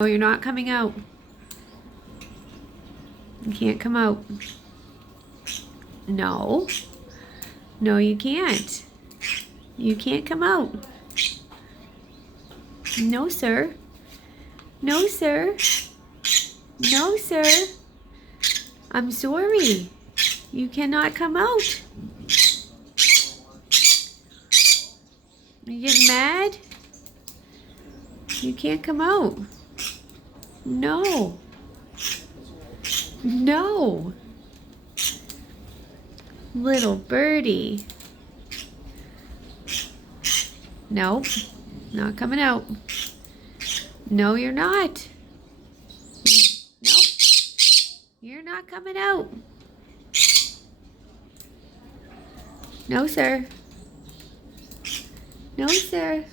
No, you're not coming out. You can't come out. No. No, you can't. You can't come out. No, sir. No, sir. No, sir. I'm sorry. You cannot come out. You getting mad? You can't come out. No. No. Little birdie. Nope. Not coming out. No, you're not. Nope. You're not coming out. No, sir. No, sir.